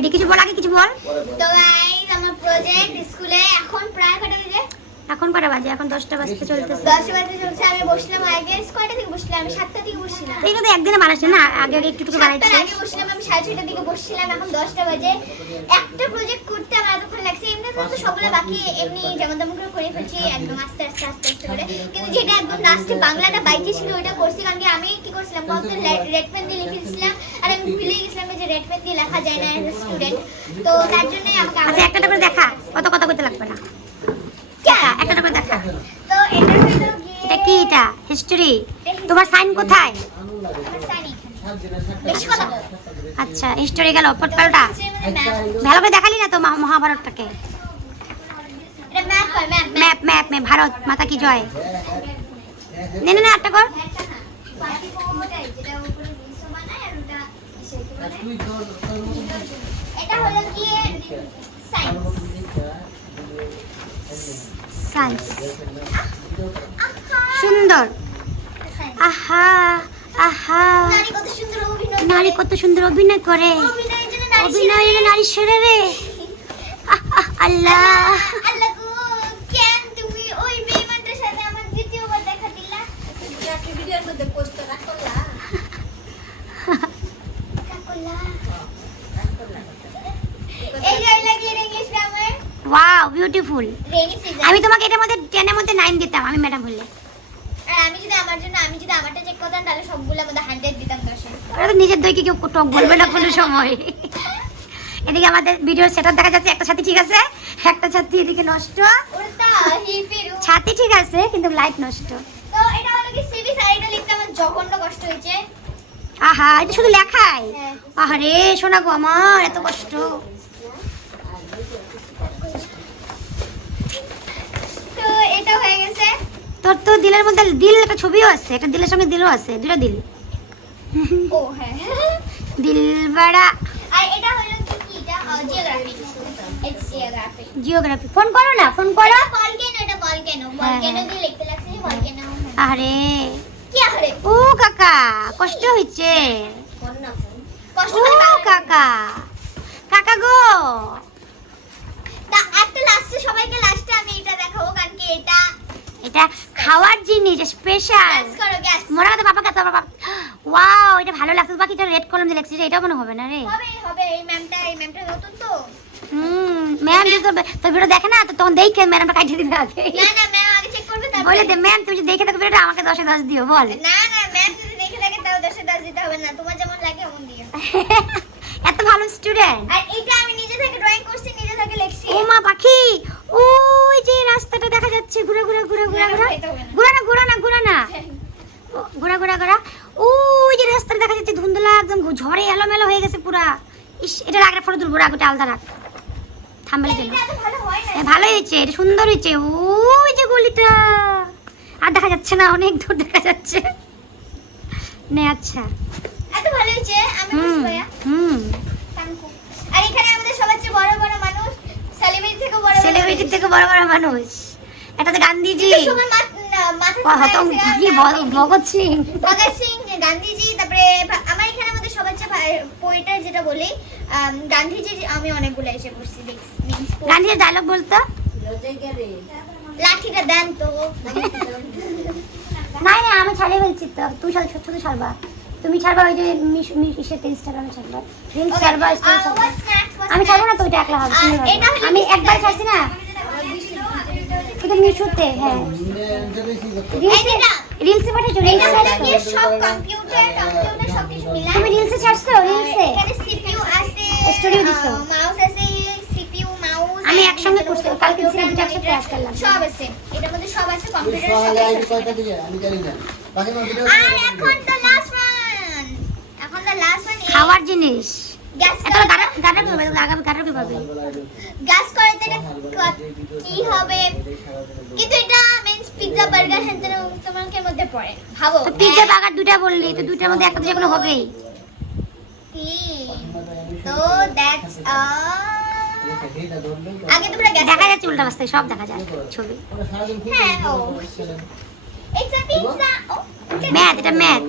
Ready. কিছু বল, আগে কিছু বল। তো গাইস আমার প্রজেক্ট স্কুলে এখন প্রায় কটা বাজে? এখন কটা বাজে? এখন 10টা বাজতে চলতেছে। 10 বাজে চলছে। আমি বসলাম আগে কয়টা থেকে বসলাম? আমি 7টা থেকে বসছিলাম। এইটা তো একদিনে বানাইছ না, আগে আগে একটু বানাইছিস। আগে বসলাম আমি 6:30টার দিকে বসছিলাম, এখন 10টা বাজে। একটা প্রজেক্ট করতে আমার এতক্ষণ লাগছে। এমনি তো সবগুলো বাকি এমনি যেমন তেমন করে ফেলছি একদম আস্তে করে। কিন্তু যেটা একদম লাস্টে বাংলাটা বাইচে ছিল ওটা করছি। কারণ কি আমি কি করছিলাম বলতে রেড পেন দিয়ে লিখেছিলাম আর আমি ভুলে গেছিলাম যে রেড পেন দিয়ে লেখা যায় না এজ এ স্টুডেন্ট। তো তার জন্য আমাকে আচ্ছা একটা করে দেখা, কত কথা কইতে লাগবে না। একটা করে দেখা। তো এটা হলো গিয়ে এটা কি? এটা হিস্টরি। তোমার সাইন কোথায়? বেশি কথা আচ্ছা হিস্টরি গেল পটপালটা। ভালো করে দেখালি না তো মহাভারতটাকে। এটা ম্যাপ কর ম্যাপ ম্যাপ মে ভারত মাতা কি জয়। নে নে একটা কর। এটা হলো গিয়ে সায়েন্স। সায়েন্স সুন্দর। আহা আহা, নারী কত সুন্দর অভিনয় নারী কত সুন্দর অভিনয় করে। অভিনয় নারী সেরে রে। আল্লাহ আল্লাহ গো, কেন তুমি ওই বেঈমানটার সাথে আমার দ্বিতীয়বার দেখা দিলা? একটা ভিডিওর মধ্যে পোস্ট রাখলা। রাখলা। এই যে লাগিয়ে English grammar. Wow beautiful. Rainy season. আমি তোমাকে এটার মধ্যে 10 এর মধ্যে 9 দিতাম আমি ম্যাডাম হলে। আর আমি যদি আমারটা চেক করতাম তাহলে সবগুলোর মধ্যে 100 দিতাম 10। ওরা তো নিজের দইকে কেউ টক বলবে না কোনো সময়। এদিকে আমাদের ভিডিওর সেটআপ দেখা যাচ্ছে, একটা ছাতি ঠিক আছে, একটা ছাতি এদিকে নষ্ট। ওটা হিফিরু। ছাতি ঠিক আছে কিন্তু লাইট নষ্ট। তো এটা হলো কি সিভি সাইডটা লিখতে আমার জঘন্য কষ্ট হয়েছে। আহা এটা শুধু লেখাই। হ্যাঁ। আহারে শোনা গো আমার এত কষ্ট। তো এটা হয়ে গেছে। তোর তো দিলের মধ্যে দিল একটা ছবিও আছে, একটা দিলের সঙ্গে দিলও আছে, দুটো দিল। ও হ্যাঁ। দিল বড়া। আর এটা হলো কি এটা geography. It's geography. Geography. Phone করো না, ফোন করো। এটা ভলকেনো দিয়ে লিখতে লাগছে ভলকেনো। আরে কি আরে ও কাকা কষ্ট হচ্ছে। কষ্ট ও করে কাকা, কাকা গো। তা একটা লাস্টে সবাইকে লাস্টে আমি এটা দেখাবো কারণ কি এটা খাওয়ার জিনিস স্পেশাল। গ্যাস করো গ্যাস। মোরা কথা বাবা কাছে বাবা। ওয়াও এটা ভালো লাগছে। বাকি এটা রেড কলম দিয়ে লিখছিস, এটাও মনে হবে না রে। হবে এই ম্যামটা নতুন তো। ম্যাম যদি তো ভিডিও দেখে না তো তখন দেখে ম্যাডামটা কাটিয়ে দিবে আগে। না ম্যাম আগে চেক করবে তারপর বলে দে ম্যাম তুমি যদি দেখে থাকো ভিডিওটা আমাকে 10 এ 10 দিও বল। না ম্যাম যদি দেখে থাকে তাও 10 এ 10 দিতে হবে না, তোমার যেমন লাগে এমন দিও। এত ভালো স্টুডেন্ট। আর এটা আমি নিজে থেকে ড্রয়িং করছি, নিজে থেকে লিখছি। ও মা পাখি, ওই যে রাস্তাটা দেখা যাচ্ছে ঘুরে ঘুরে ঘুরে ঘুরে ঘুরে ঘুরে না ঘুরে না ঘুরে না ঘুরা ঘুরা ঘুরা। ওই যে রাস্তাটা দেখা যাচ্ছে ধুন্দলা একদম ঝড়ে এলোমেলো হয়ে গেছে পুরা। ইস এটা রাগটা ফটো তুলবো, রাগটা আলাদা রাখ থাম্বেলের জন্য। এটা তো ভালো হয় না। ভালোই হয়েছে, এটা সুন্দর হয়েছে। ওই যে গলিটা আর দেখা যাচ্ছে না, অনেক দূর দেখা যাচ্ছে। নে আচ্ছা এত ভালো হয়েছে আমি খুশি ভাইয়া। Thank you. আর এখানে আমাদের সবচেয়ে বড় বড় মানুষ, সেলিব্রিটি থেকে বড় সেলিব্রিটি থেকে বড় বড় মানুষ। এটা তো গান্ধীজি, সময় মাথা হতম কি ভগৎ সিং, গান্ধীজি। তারপরে আমার এখানে আমাদের সবচেয়ে পোয়েটার যেটা বলি গান্ধীজি, আমি অনেকগুলো এসে পড়ছি। গান্ধীজির ডায়লগ বলতো লাঠিটা দেন তো। না না আমি ছাড়িয়ে বলছি তো, তুই শুধু ছাড়বা, তুমি ছাড়বা ওই যে ইসেতে ইনস্টাগ্রামে ছাড়বা, রিলস ছাড়বা, স্টোরি ছাড়বা। আমি ছাড়বো না তো, ওইটা একলা হবে। আমি একবার ছাড়ছি না এটা মিশুতে। হ্যাঁ রিলসে পাঠিয়েছো, রিলসে সব কম্পিউটার সব কিছু মিলা। তুমি রিলসে ছাড়ছো, রিলসে এখানে সিপিইউ আছে, স্টোরিও দিছো, মাউস আছে, সিপিইউ মাউস আমি একসঙ্গে করছি কালকে দিন দুটো একসাথে ক্লাস করলাম। সব আছে এটার মধ্যে, সব আছে কম্পিউটার সব আছে। আমি জানি না বাকি ভিডিও। আর এখন দ্য লাস্ট ওয়ান খাওয়ার জিনিস। গ্যাস এটা গাটা কি হবে? গাটা কি হবে? গ্যাস করতে কি হবে? কিন্তু এটা মিন্স পিৎজা বার্গার হ্যান্ডের তোমার মধ্যে পড়ে ভাবো। তো পিৎজা বার্গার দুটো বললি তো, দুটোর মধ্যে একটা যেকোনো হবেই। তো দ্যাটস আগে তোমরা গ্যাস দেখা যাচ্ছে উল্টা রাস্তায় সব দেখা যায় ছবি। হ্যাঁ ও ইটস আ পিৎজা। ম্যাথ, এটা ম্যাথ।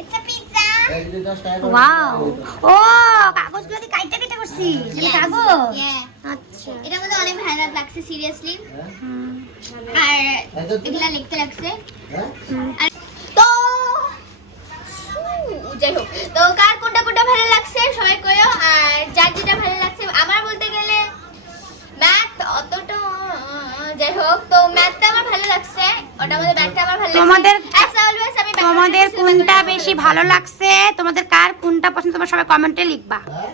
It's a pizza. এই যে 10 টাকা করে ওয়াও ও কাগজগুলো কি কাইটা কেটে করছি এটা Yes. কাগজ Yeah. আচ্ছা এটার মধ্যে অনেক মেহনত লাগছে সিরিয়াসলি, হ্যাঁ? আর এটা তো- এগুলা লিখতে লাগছে। হ্যাঁ? আর তো যাই হোক, তো কার কোনটা কোনটা ভালো লাগছে সবাই কইও, আর যার যেটা ভালো লাগছে। আমার বলতে গেলে ম্যাথ অতটা, যাই হোক, তো ম্যাথটা আমার ভালো লাগছে, ওটা আমাদের ম্যাথটা আমার ভালো লাগছে। তোমাদের- As always আমি তোমাদের কোনটা বেশি ভালো লাগছে, তোমাদের কার কোনটা পছন্দ, তোমরা সবাই কমেন্টে লিখবা। হ্যাঁ?